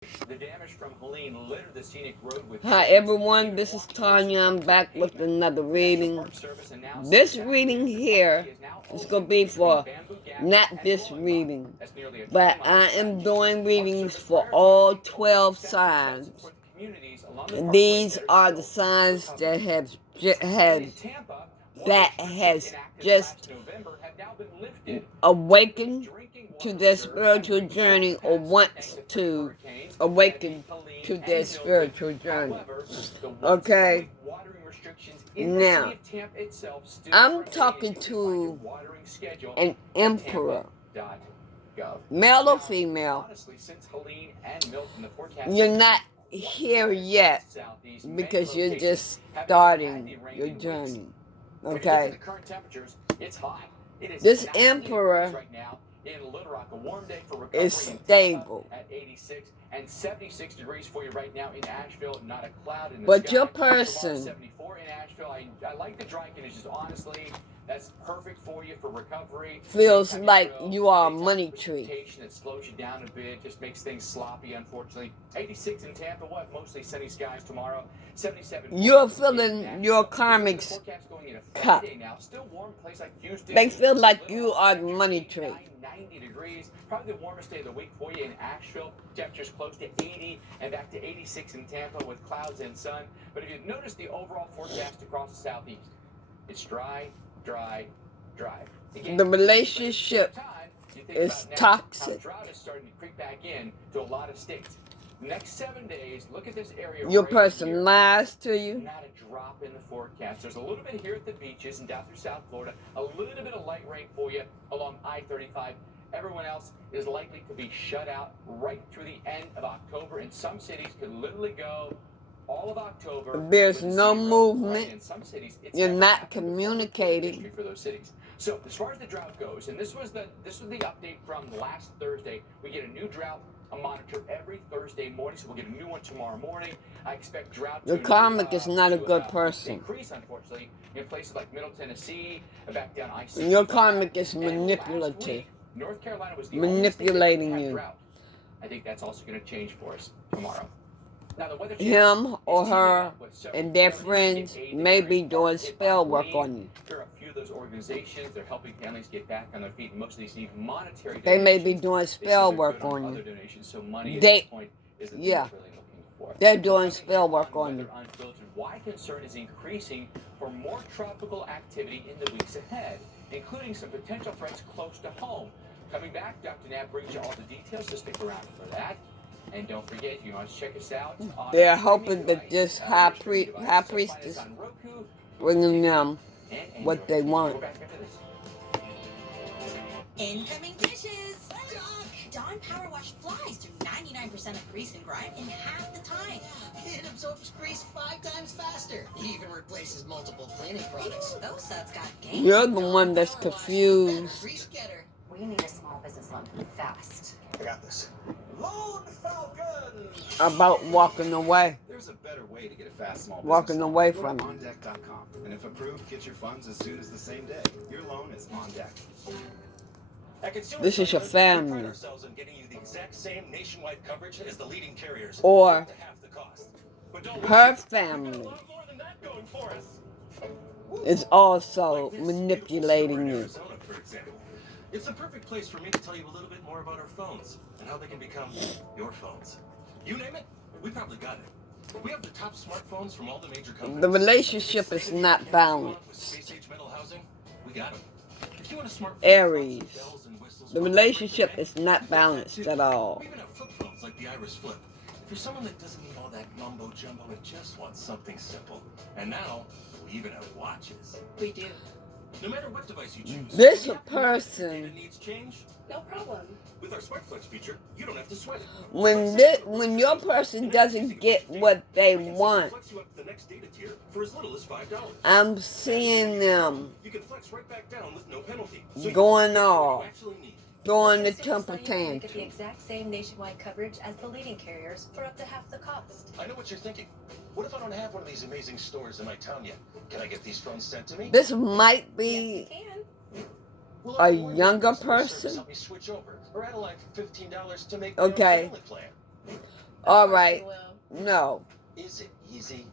The damage from Helene littered the scenic road with Hi everyone, this is Tanya. I'm back with another reading. This reading here is going to be for not this reading, but I am doing readings for all 12 signs. These are the signs that has just awakened to their spiritual journey or wants to awaken to their spiritual journey. Okay? Now, I'm talking to an emperor, male or female. You're not here yet because you're just starting your journey. Okay? This emperor is stable. At 86 and 76 degrees for you right now in Asheville. Not a cloud in the but sky. your person 74 in Asheville. I like the dry conditions. Honestly, that's perfect for you for recovery. feels like you are a money tree. It slows you down a bit. Just makes things sloppy, unfortunately. 86 in Tampa. What? Mostly sunny skies tomorrow. 77. You're feeling your karmic's cup. Still warm place like Houston. They feel like you are the money tree. 90 degrees. Probably the warmest day of the week for you in Asheville. Temperatures close to 80 and back to 86 in Tampa with clouds and sun. But if you notice the overall forecast across the southeast, it's dry, dry, dry. Again, the relationship is toxic. Drought is starting to creep back in to a lot of states. Next 7 days, look at this area. Your person lies to you. Not a drop in the forecast. There's a little bit here at the beaches and down through South Florida. A little bit of light rain for you along I-35. Everyone else is likely to be shut out right through the end of October. And some cities could literally go all of October. There's no movement. In some cities, you're not communicating. For those cities. So as far as the drought goes, and this was the update from last Thursday. We get a new drought monitor every Thursday morning, so we'll get a new one tomorrow morning. I expect drought. Your karmic is not a good person. Increase, unfortunately, in places like Middle Tennessee, back down I. Your karmic is manipulative. North Carolina was the manipulating you. I think that's also going to change for us tomorrow. Now, the weather him or her and their friends may be doing spell work on you. There are a few of those organizations. They're helping families get back on their feet. Most of these need monetary. They may be doing spell work on you. They're doing spell work on you. Why concern is increasing for more tropical activity in the weeks ahead, including some potential threats close to home. Coming back, Dr. Knapp brings you all the details, so stick around for that. And don't forget, you want to check us out. They're hoping that this high priestess bringing them what they want. Incoming dishes! Doc! Dawn Power Wash flies through 99% of grease and grime in half the time. It absorbs grease 5 times faster. It even replaces multiple cleaning products. Those suds got game. You're the one that's confused. We need a small business loan fast. I got this. Loan Falcon! About walking away. There's a better way to get a fast small business walking loan. away Go from to it. ondeck.com, and if approved, get your funds as soon as the same day. Your loan is on deck. This is your family. We pride ourselves on getting you the exact same nationwide coverage as the leading carriers. Or at half the cost. But don't her worry, family we've got a lot more than that going for us. is also manipulating you. Arizona, for example. It's the perfect place for me to tell you a little bit more about our phones and how they can become your phones. You name it, we probably got it. We have the top smartphones from all the major companies. The relationship is not balanced. Space-age metal housing, we got them. If you want a smartphone, Aries. The relationship is not balanced at all. We even have flip phones like the Iris Flip. If you're someone that doesn't need all that mumbo jumbo and just wants something simple. And now, we even have watches. We do. No matter what device you choose. This data person, needs change. No problem. With our Smart Flex feature, you don't have to sweat it. when your person doesn't get what they want, Flex you up to the next data tier for as little as $5. I'm seeing them You can flex right back down with no penalty. going you off, actually need. throwing the Get temper the tantrum. exact same nationwide coverage as the leading carriers for up to half the cost. I know what you're thinking. What if I don't have one of these amazing stores in my town yet? Can I get these phones sent to me? This might Yes, be you can. Will a our reward younger customer service person. help me switch over, or add a line for $15 to make Okay. my own family plan? All right. No. Is it easy?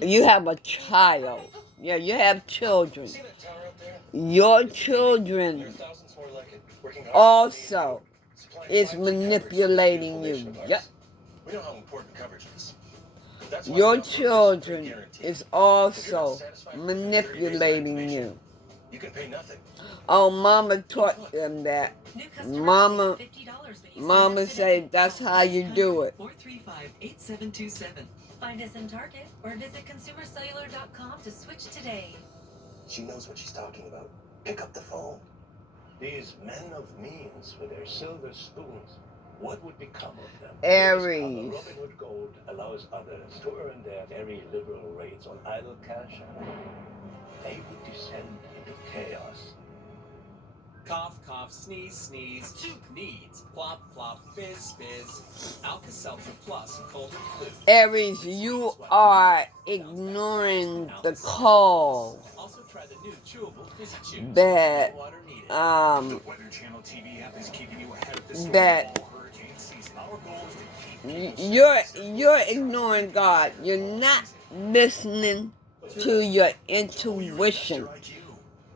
You have a child. Yeah, you have children. See that tower up there? Your There are children thousands more like it, working hard also supplying is 5G coverage to these manipulating beautiful you. nation of Yep. ours. We know how important coverage is. That's why Your we offer a risk-free children guarantee. is If you're not also satisfied with your 30 days of manipulating activation, you. you can pay nothing. Oh, Mama taught them that. New customers Mama, save $50 when you Mama sign up say today. that's Call how you do it. 435-8727. Find us in Target or visit consumercellular.com to switch today. She knows what she's talking about. Pick up the phone. These men of means with their silver spoons, what would become of them? Aries. Notice how the Robin Hood Gold allows others to earn their very liberal rates on idle cash. They would descend into chaos. Cough, cough, sneeze, sneeze. Soup needs. Plop, plop, fizz, fizz. Alka-Seltzer Plus, cold and flu. Aries, you are ignoring the call Also try the new chewable fizzy chews. that No water needed. The Weather Channel TV app is keeping you ahead of the storm that all hurricane season. Our goal is to keep people you're ignoring God. You're not listening to your intuition.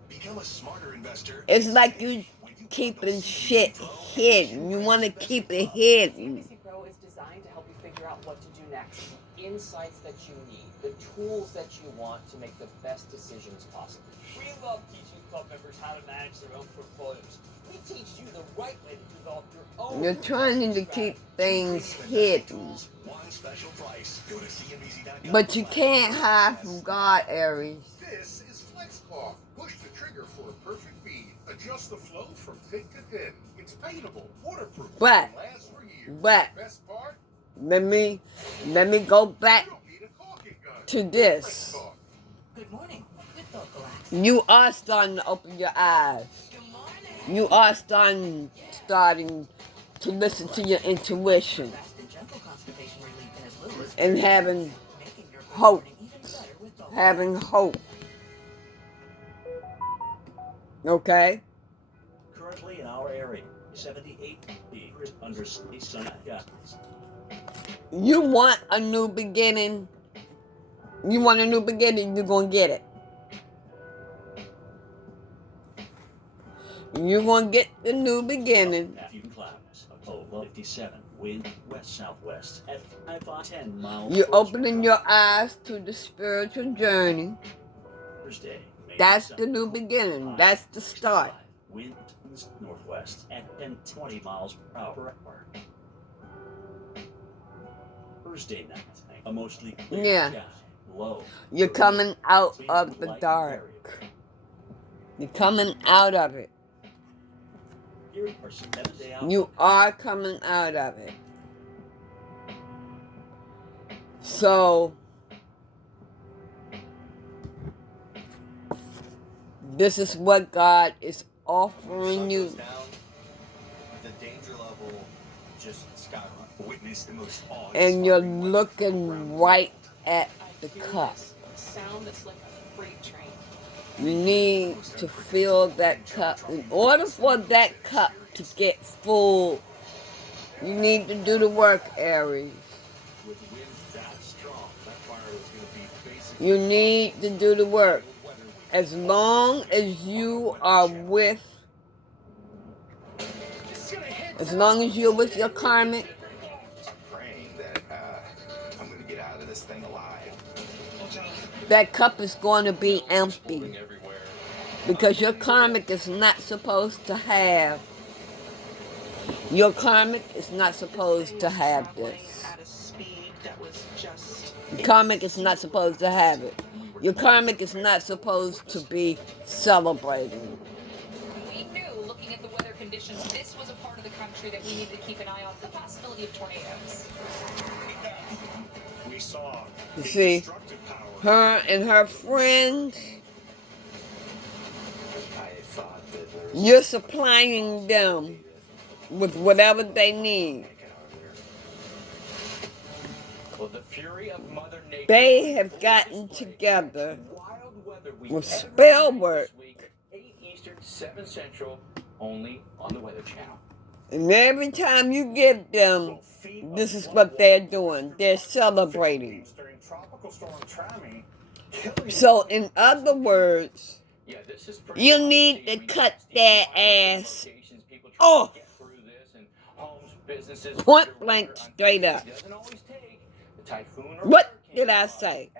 Become a smarter investor. It's like you keeping shit hidden. You want to keep it hidden. CNBC Pro is designed to help you figure out what to do next. The insights that you need, the tools that you want to make the best decisions possible. We love teaching club members how to manage their own portfolios. We teach you the right way to develop your own. You're trying to keep things hidden. One special price. Go to CNBC.com. But you can't hide from God, Aries. This is FlexCloth. Push the trigger for a perfect feed. Adjust the flow from thick to thin. It's paintable, waterproof, But- and lasts for years. but- Best part, Let me go back you don't need a caulking gun. to this. FlexCloth. Good morning with Vocal Wax. You are starting to open your eyes. Good morning. You are starting to listen to your intuition Fast and gentle constipation relief in as little as and having making your good hope. morning even better with Vocal Having hope. Okay? Currently in our area, 78 degrees under sun. You want a new beginning. You want a new beginning, you're going to get it. You're going to get the new beginning. A few clouds. A low 57. Wind west-southwest at 5-10 miles. You're opening your eyes to the spiritual journey. Thursday. May That's the 7th. new beginning. That's the start. Wind northwest at 10-20 miles per hour. Thursday night. A mostly clear Yeah. sky. Low. You're coming out Between of the light and dark. You're coming out of it. Here are 7-day out. You are coming out of it. So, this is what God is offering you. Down, the danger level just skyrockets. Witness the most And you're looking right at the cup. Sound that's like a freight train. You need to fill that cup. In order for that cup to get full, you need to do the work, Aries. With winds that strong, that fire is going to be basically You need to do the work. weather. As long as you are with, as long as you're with your karmic, praying that I'm going to get out of this thing alive. that cup is going to be empty. Everywhere. Because your karmic is not supposed to have. Your karmic is not supposed to have this. At a speed that was just Your karmic is not supposed to have it. Your karmic is not supposed to be celebrating. We knew, looking at the weather conditions, this was a part of the country that we needed to keep an eye on for the possibility of tornadoes. We saw You see, destructive power. her and her friends, I thought that there was you're supplying them with whatever they need. Well, the fury of Mother Nature. They have gotten together Wild weather we with ever spell seen work. this week, 8 Eastern, 7 Central, only on the Weather Channel. And every time you give them, this is what they're doing. They're celebrating. So, in other words, you need to cut their ass off. Point blank, straight up. What did I say?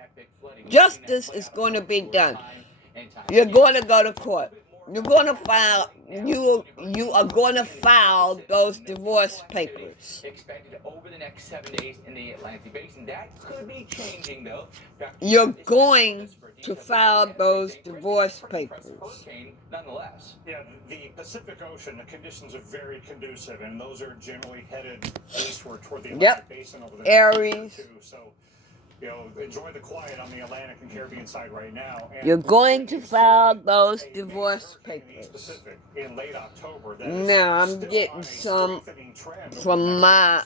Justice is going to be done. You're going to go to court. You're going to file. You are going to file those divorce papers. Expected over the next 7 days in the Atlantic Basin. That could be changing, though. You're going to file those divorce papers. Nonetheless. Yeah, the Pacific Ocean, the conditions are very conducive, and those are generally headed eastward toward the Atlantic Basin over the next Aries. week or two. So, you know, enjoy the quiet on the Atlantic and Caribbean side right now. And you're going to file those divorce papers. In late October. Now I'm getting some from my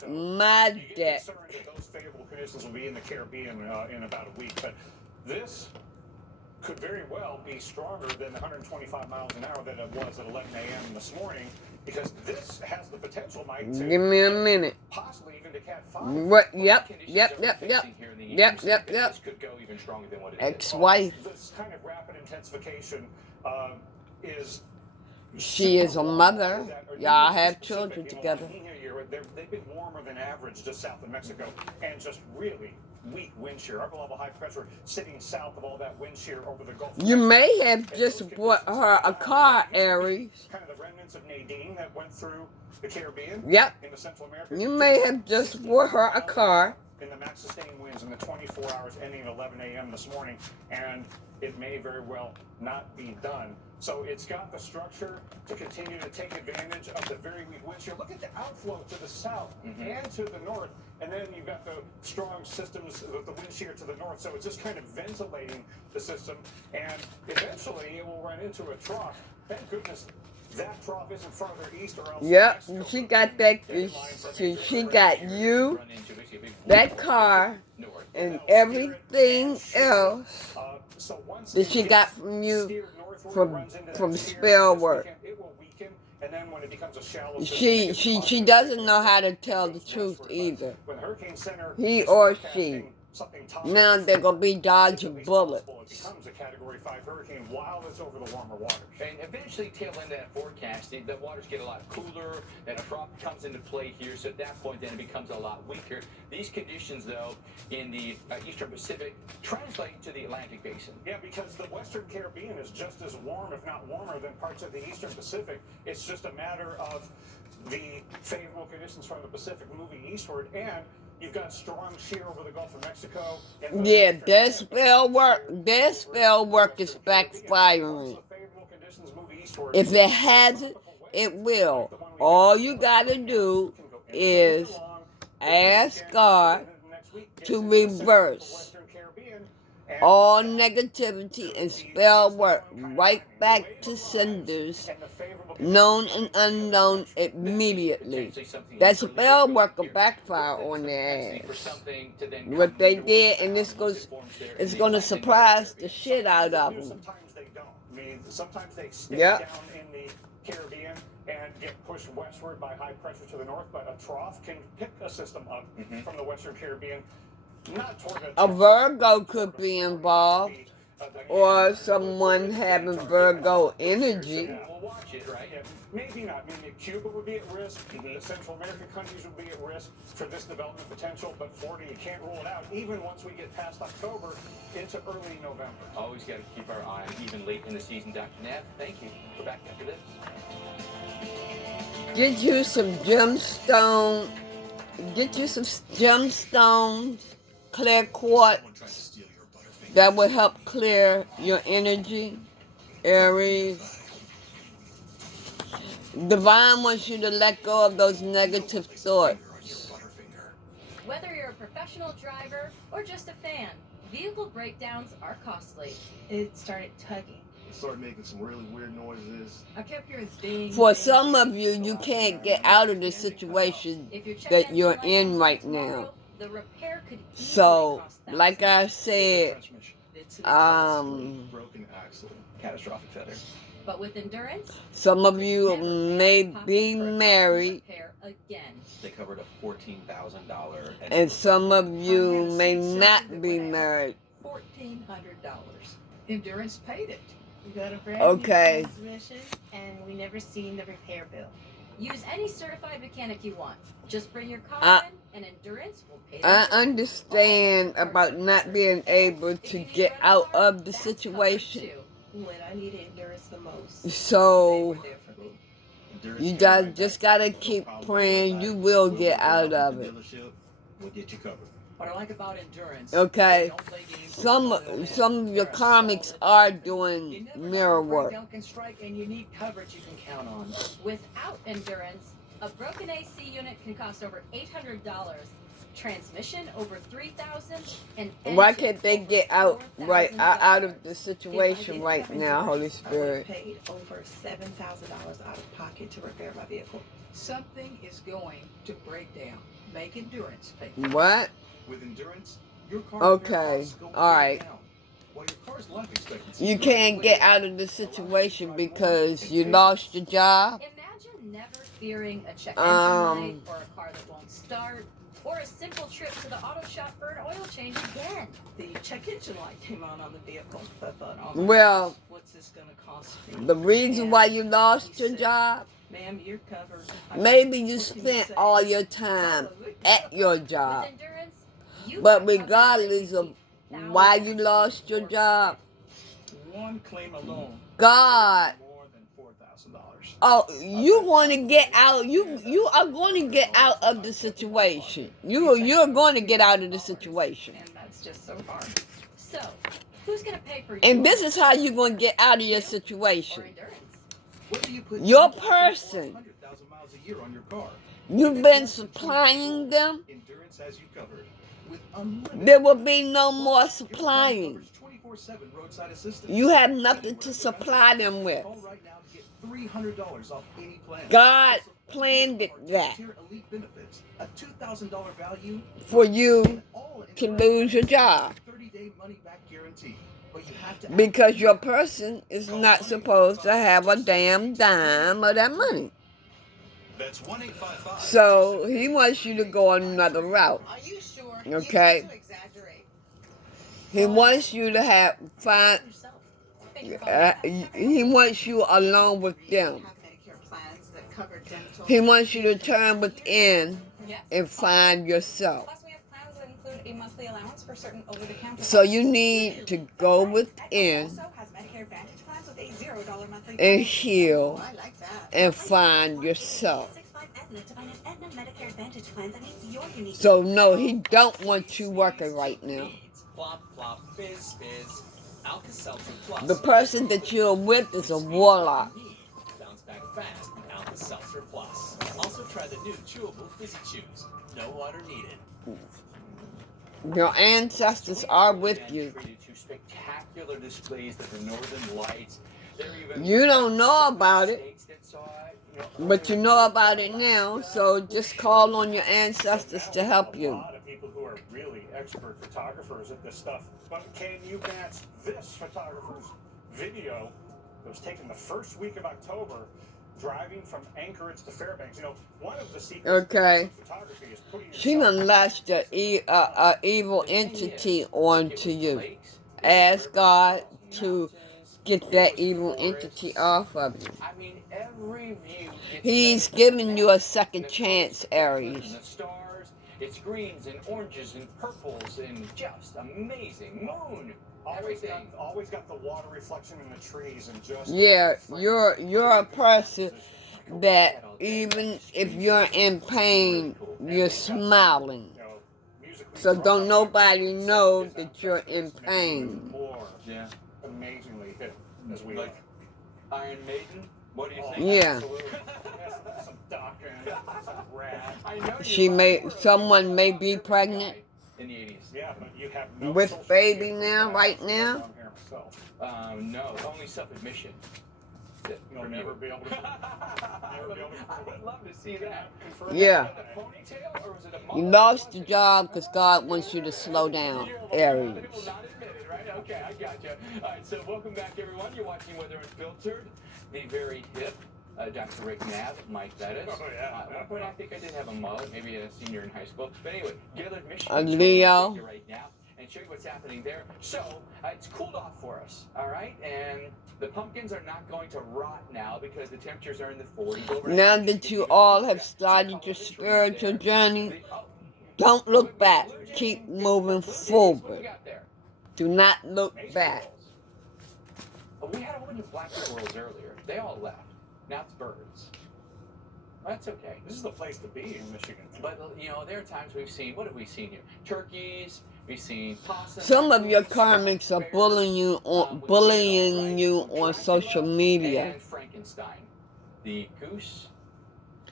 deck. Those favorable conditions will be in the Caribbean in about a week, but this could very well be stronger than the 125 miles an hour that it was at 11 a.m. this morning, because this has the potential, Mike, to give me a minute. Possibly even to Cat 5. What? Yep. Could go even stronger than what it Ex-wife. This kind of rapid intensification is. She is a mother. Y'all have children together. They've been warmer than average just south of Mexico, and just really weak wind shear. Upper level high pressure sitting south of all that wind shear over the Gulf. You may have just bought her a car, Aries. Kind of the remnants of Nadine that went through the Caribbean. Yep. Into Central America. You may have just bought her a car. In the max sustained winds in the 24 hours ending at 11 a.m. this morning, and it may very well not be done. So it's got the structure to continue to take advantage of the very weak wind shear. Look at the outflow to the south and to the north, and then you've got the strong systems of the wind shear to the north. So it's just kind of ventilating the system, and eventually it will run into a trough. Thank goodness that trough isn't farther east, or else. Yep, she got that. She got you, that car, and everything else that she got from you from spell work. She doesn't know how to tell the truth either. He or she. Now they're gonna be dodging bullets. It becomes a Category 5 hurricane while it's over the warmer waters. And eventually, tail end that forecast, the waters get a lot cooler, and a trough comes into play here. So at that point, then it becomes a lot weaker. These conditions, though, in the Eastern Pacific translate to the Atlantic Basin. Yeah, because the Western Caribbean is just as warm, if not warmer, than parts of the Eastern Pacific. It's just a matter of the favorable conditions from the Pacific moving eastward, and you've got strong shear over the Gulf of Mexico. Yeah, their spell work is backfiring. If it hasn't, it will. All you gotta do is ask God to reverse all negativity and spell work right back to senders, known and unknown, immediately. That spell work will backfire on their ass. What they did, and it's going to surprise the shit out of them. Sometimes they don't. I mean, sometimes they stay Yep. down in the Caribbean and get pushed westward by high pressure to the north, but a trough can pick a system up from the Western Caribbean. Not toward A Virgo could be involved, or someone having Virgo energy. We'll watch it, right? Yeah. Maybe not. I mean, Cuba would be at risk. The Central American countries would be at risk for this development potential, but Florida, you can't rule it out, even once we get past October into early November. Always got to keep our eye on even late in the season, Dr. Knapp. Thank you. We're back after this. Get you some gemstones, clear quartz that will help clear your energy, Aries. Divine wants you to let go of those negative thoughts. Whether you're a professional driver or just a fan, vehicle breakdowns are costly. It started tugging. It started making some really weird noises. I kept hearing ding. For some of you, you can't get out of the situation that you're in right now. The repair could So, like I said, Broken axle. Catastrophic failure. But with endurance, Some of you may be married, repair again. They covered a $14,000 and some of you may not be married. $1,400. Endurance paid it. We got a brand Okay. new transmission, and we never seen the repair bill. Use any certified mechanic you want. Just bring your car I- in, and endurance will pay. I understand about not being able to get out of the situation. When I needed endurance the most, So they were there for me. you guys just gotta keep praying you will get out of it. We'll get you covered. What I like about endurance. Okay. They don't play games with Some of your They're comics solid. are You doing never know mirror when a work. breakdown can strike, and you need coverage you can count on. Without endurance, a broken AC unit can cost over $800, transmission over $3,000, and Why engine can't they over get out $4,000. of the situation right now, Holy I would Spirit? have paid over $7,000 out of pocket to repair my vehicle. Something is going to break down. Make endurance pay. What? With endurance, your car Okay. All right. While your car's life expectancy You goes can't way get down. out of the situation because you lost your job. Imagine never fearing a check engine Um, light, or a car that won't start, or a simple trip to the auto shop for an oil change again. The check engine light came on the vehicle. I thought, oh my Well, gosh, what's this gonna cost me? the reason why you lost He your said, job, ma'am, you're covered. maybe you What can you spent say? all your time at your job. With endurance, you But are covered regardless of why you lost your job, One claim alone. God, More than $4,000. oh, you want to get out. You are going to get out of the situation. You're going to get out of the situation. And that's just so hard. So, who's gonna pay for And this is how you're going to get out of your or situation. endurance? Whether you put Your 10,000 or person. 100,000 miles a year on your car, You've been supplying them. endurance has you covered. With unlimited There will be no more supplying. 24/7 roadside assistance. You have nothing to supply them with. Call right now to get $300 off any plan. God planned it that Tier elite benefits, a $2,000 value for you and all to endurance lose your job. 30-day money back guarantee. But you have to Because your person is not supposed to have a damn dime of that money. That's 1-855. So he wants you to go another route. Are you sure? Okay. You seem to exaggerate. He wants you to find. He wants you alone with them. Have Medicare plans that cover dental. He wants you to turn within Yes. and find yourself. Plus, we have plans that include a monthly allowance for certain over-the-counter. So you need to go within Also has Medicare Advantage plans with a $0 monthly. and heal Oh, I like that. and find yourself. 65 Aetna to find an Aetna Medicare Advantage plan that meets your unique. So no, he don't want you working right now. Plop, plop, fizz, fizz. Alka-Seltzer Plus. The person that you're with is a warlock. Bounce back fast. Alka-Seltzer Plus. Also try the new chewable Fizzy Chews. No water needed. Your ancestors are with you. Treated to spectacular displays of the northern lights. There are even You don't know about it, states that saw it, but you know about it now. So just call on your ancestors to help A you. lot of people who are really expert photographers at this stuff. But can you match this photographer's video that was taken the first week of October, driving from Anchorage to Fairbanks? You know, one of the secrets Okay. of photography is putting She yourself done latched an evil entity onto you. Ask God to get that evil entity off of you. I mean, every view gets He's better. giving you a second chance, Aries. The stars, it's greens and oranges and purples and just amazing. Moon, everything. always got the water reflection in the trees and just Yeah, you're a person that even if you're in pain, you're smiling. you know, musically So drawn don't up. nobody know Is that you're in makes it pain. More Yeah. amazingly hit as we Like Iron Maiden. What do you Oh, think? Yeah. absolutely. Yes, some duck and some rat. I know you She love may, her. someone may be Every pregnant guy in the 80s. Yeah, but you have no with social baby media now, proof right that now. I'm here myself. No, only self-admission. You'll never be able to. Never be able to. I would love to see that. Confirm Yeah. Was it a ponytail or was it a You mullet? lost your job because God wants you to slow down, Aries. People not admitted, right? Okay, I got you. All right, so welcome back, everyone. You're watching Weather Unfiltered. the very hip Dr. Rick Knapp, Mike Bettis. Oh, yeah. At one point, I think I did have a mullet, maybe a senior in high school. But anyway, Gaylord, A Michigan. Leo. Right now, and show you what's happening there. So it's cooled off for us, all right? And the pumpkins are not going to rot now because the temperatures are in the 40s. Overnight Now temperatures that get you even all cooler. have See started color your of the trees spiritual there. journey, Oh, don't look back. Blue Jays. Keep Good moving stuff. Blue Jays, what do forward. we got there? Do not look back. We had a bunch of black squirrels earlier. They all left. Now it's birds. That's okay. This is the place to be in Michigan. But, you know, there are times we've seen, what have we seen here? Turkeys, we've seen possums. Some of your karmics are bullying you on social media. And Frankenstein. The goose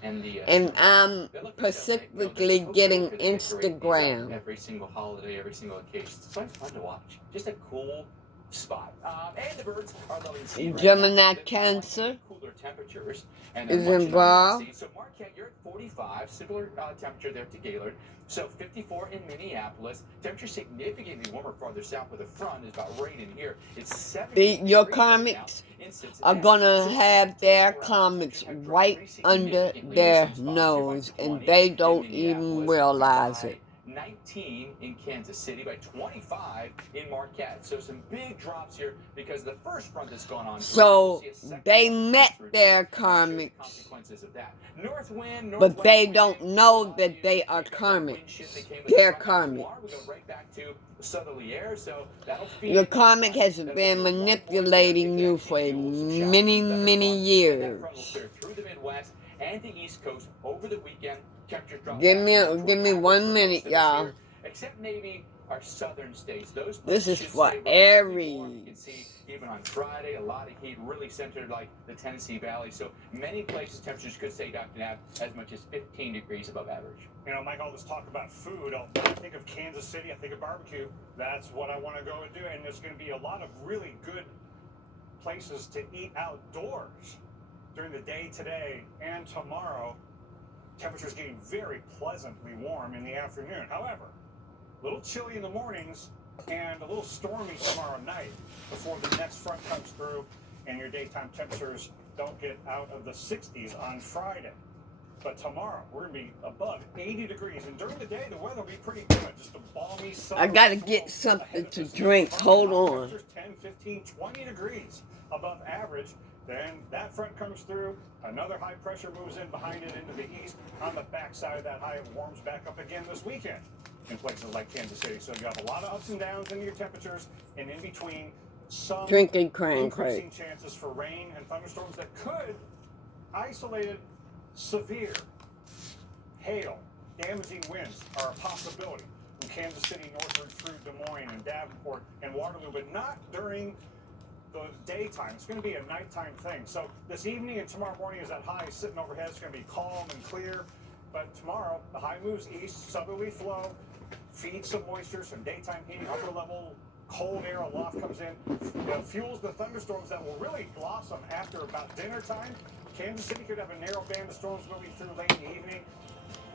and the... And I'm specifically getting Instagram. Every single holiday, every single occasion. So it's fun to watch. Just a cool spot. And the birds are loving the sea right Gemini now. Cancer Cooler temperatures and is much involved. not so Marquette, you're at 45, similar temperature there to Gaylord. So 54 in Minneapolis. Temperature significantly warmer farther south with the front is about right in here. It's 70. Your karmics are gonna have their karmics right under their nose, and they don't even realize it. 19 in Kansas City, by 25 in Marquette. So some big drops here because the first front that's gone on. So they met their karmics, North wind, but they don't know that they are karmics. They're karmics. We go right back to southerly air, so that'll feed Your karmic has been manipulating you for many, many years. Through the Midwest and the East Coast over the weekend. Give me 1 minute, y'all. Except maybe our southern states. Those This is should for stay Aries. warm. You can see even on Friday, a lot of heat really centered like the Tennessee Valley. So many places temperatures could stay, Dr. Knapp, as much as 15 degrees above average. You know, Mike, all this talk about food, I think of Kansas City, I think of barbecue. That's what I want to go and do. And there's going to be a lot of really good places to eat outdoors during the day today and tomorrow. Temperatures getting very pleasantly warm in the afternoon. However, a little chilly in the mornings and a little stormy tomorrow night before the next front comes through and your daytime temperatures don't get out of the 60s on Friday. But tomorrow, we're going to be above 80 degrees. And during the day, the weather will be pretty good. Just a balmy summer. I gotta get something to drink. Hold on. 10, 15, 20 degrees above average. Then that front comes through. Another high pressure moves in behind it into the east. On the backside of that high, it warms back up again this weekend in places like Kansas City. So you have a lot of ups and downs in your temperatures, and in between, some Drinking crankcrake. increasing chances for rain and thunderstorms that could isolated severe hail, damaging winds are a possibility from Kansas City northward through Des Moines and Davenport and Waterloo, but not during the daytime. It's going to be a nighttime thing. So this evening and tomorrow morning, as that high is sitting overhead, it's going to be calm and clear. But tomorrow, the high moves east, southerly flow, feeds some moisture, some daytime heating, upper level cold air aloft comes in, fuels the thunderstorms that will really blossom after about dinner time. Kansas City could have a narrow band of storms moving through late in the evening.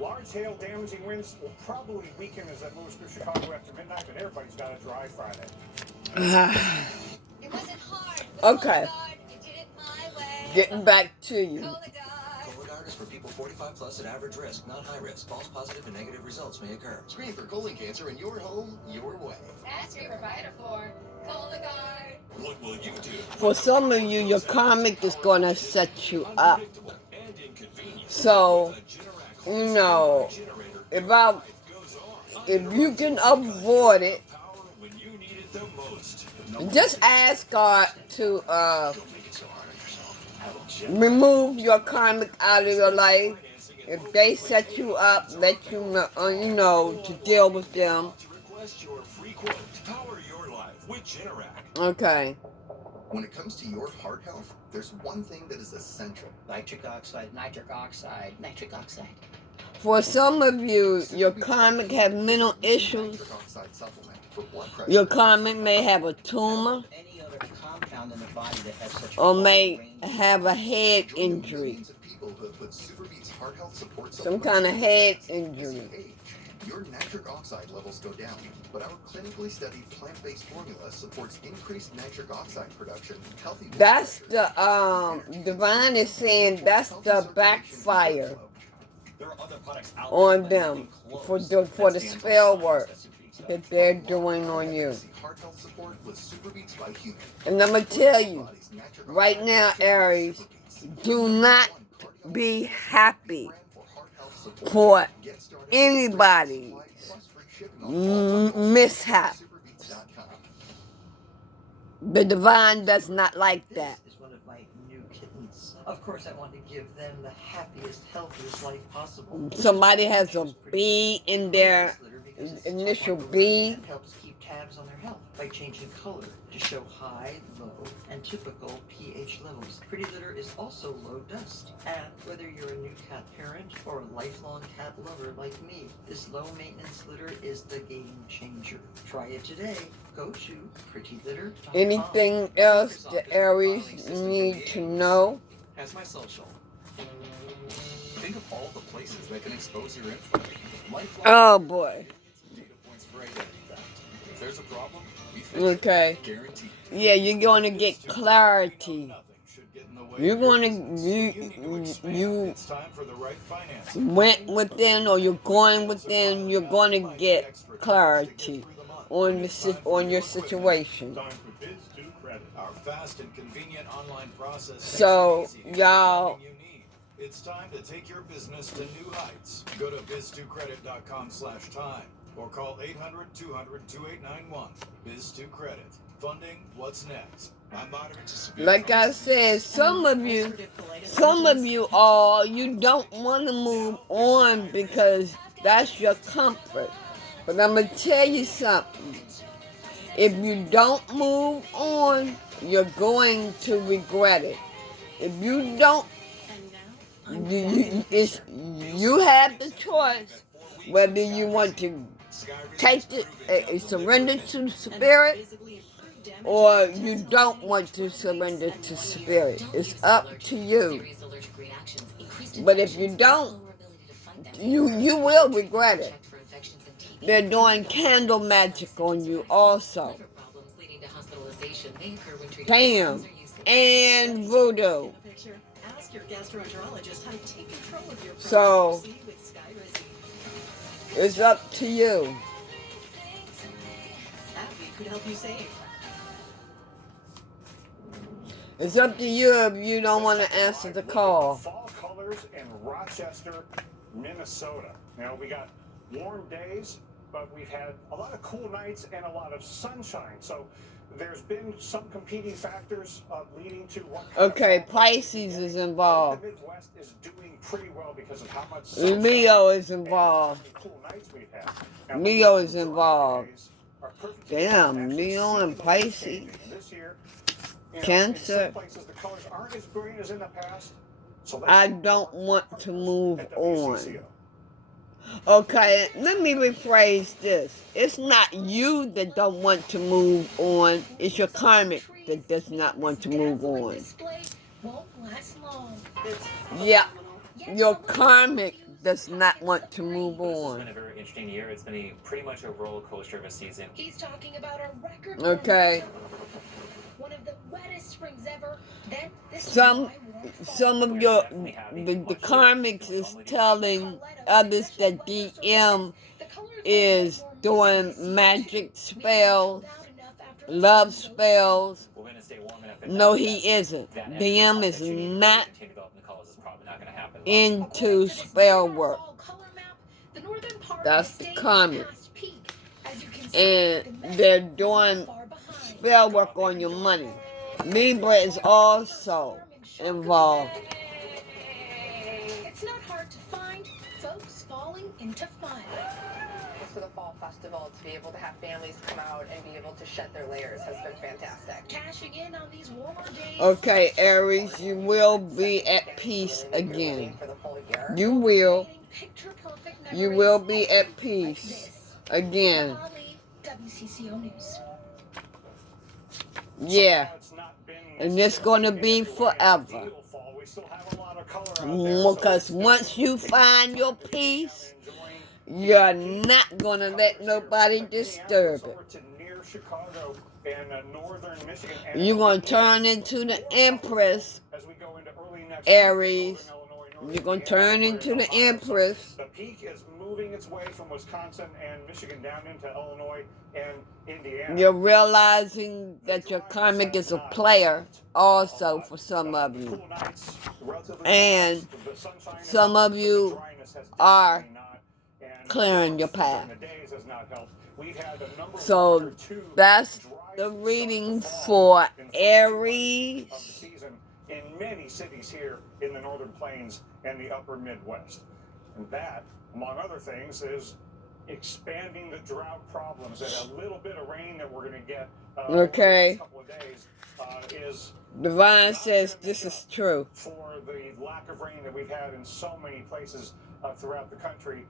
Large hail, damaging winds will probably weaken as that moves through Chicago after midnight, but everybody's got a dry Friday. It wasn't hard. Okay. I did it my way. Getting back to you. Cologuard is for people 45 plus at average risk, not high risk. False positive and negative results may occur. Screen for colon cancer in your home, your way. Ask your provider for Cologuard. What will you do? For some of you, your karmic is gonna set you up. So, you know, if you can avoid it, just ask God to remove your karmic out of your life. If they set you up, let you know, to deal with them. Okay. When it comes to your heart health, there's one thing that is essential. Nitric oxide, nitric oxide, nitric oxide. For some of you, your karmic have mental issues. Nitric oxide supplement for blood pressure. Your karmic may have a tumor Any other compound in the body that has such or may have a head injury. Millions of people who have put Superbeats heart health support Some kind of supplements head as they injury. age. your nitric oxide levels go down. But our clinically studied plant-based formula supports increased nitric oxide production, healthy blood That's pressure, the Divine is saying that's the backfire on them for the spell work that they're doing on you. heart health support with Super Beats by Human. And I'm going to tell you, right now, Aries, do not be happy for anybody's mishap. The Divine does not like that. This is one of my new kittens. Of course, I want to give them the happiest, healthiest life possible. Somebody has a B in their initial B. Helps keep tabs on their health by changing color to show high, low, and typical pH levels. Pretty litter is also low dust. And whether you're a new cat parent or a lifelong cat lover like me, this low maintenance litter is the game changer. Try it today. Go to prettylitter.com. Anything else the Aries need to know? As my social. Think of all the places that can expose your info. Oh boy. Data points for identity theft. If there's a problem, we fix Okay. it. Guaranteed. Yeah, you're going to get clarity. You're going to, you It's time for the right finance. went within or you're going within, you're going to get clarity on your situation. Time for Biz 2 Credit. Our fast and convenient online process. So, y'all, It's time to take your business to new heights. Go to biz2credit.com/time or call 800-200-2891. Biz2 Credit. Funding what's next. I'm moderate to severe. like I said, some of you all, you don't want to move on because that's your comfort. But I'm going to tell you something. If you don't move on, you're going to regret it. If you don't, you have the choice whether you want to take surrender to spirit or you don't want to surrender to spirit. It's up to you. But if you don't, you will regret it. They're doing candle magic on you also. Bam. And voodoo. So, it's up to you. Could help you save. It's up to you if you don't want to answer the call. Fall colors in Rochester, Minnesota. Now, we got warm days, but we've had a lot of cool nights and a lot of sunshine. So there's been some competing factors leading to what Okay, Pisces is involved. The Midwest is doing pretty well because of how much Leo is involved. cool nights we've had. Now, Leo is involved. are perfect Damn, Leo and Pisces. this year. Cancer. In some places, the colors aren't as green as in the past. So let's I see don't want to move at on. WCCO. Okay, let me rephrase this. It's not you that don't want to move on. It's your karmic that does not want to move on. Won't last long. Yeah, your karmic does not want to move This has on. been a very interesting year. It's been pretty much a roller coaster of a season. He's talking about a record. Okay. One of the wettest springs ever. Then this Some of your the karmics is telling others that DM is doing magic spells, love spells. We're going to stay warm enough. No, he isn't. DM is not into spell work. That's the karmic. And they're doing spell work on your money. Libra is also involved. It's not hard to find folks falling into fun. For the fall festival, to be able to have families come out and be able to shed their layers has been fantastic. Cashing in on these warmer days. Okay, Aries, you will be at peace again. You will. You will be at peace again. WCCO News. Yeah. And it's going to be forever. Because once you find your peace, You're not gonna let nobody disturb it. Over to near Chicago and northern Michigan. And You're gonna turn into the Empress, as we go into early next Aries. week, You're gonna turn into the Empress. the peak is moving its way from Wisconsin and Michigan down into Illinois and Indiana. You're realizing that your karmic is a player also for some of you. And some of you are clearing your path. So that's the reading for Aries. In many cities here in the Northern Plains and the upper Midwest. And that, among other things, is expanding the drought problems. And a little bit of rain that we're going to get over the next couple of days is... Divine says this is true. For the lack of rain that we've had in so many places throughout the country.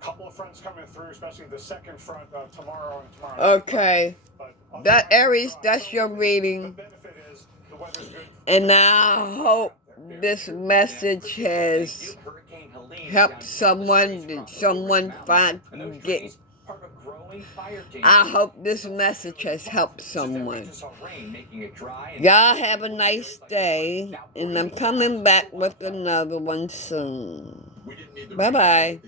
A couple of fronts coming through, especially the second front tomorrow and tomorrow. Okay. That Aries, that's your reading. And I hope this message has helped someone. Did someone get... I hope this message has helped someone. Y'all have a nice day. And I'm coming back with another one soon. Bye-bye.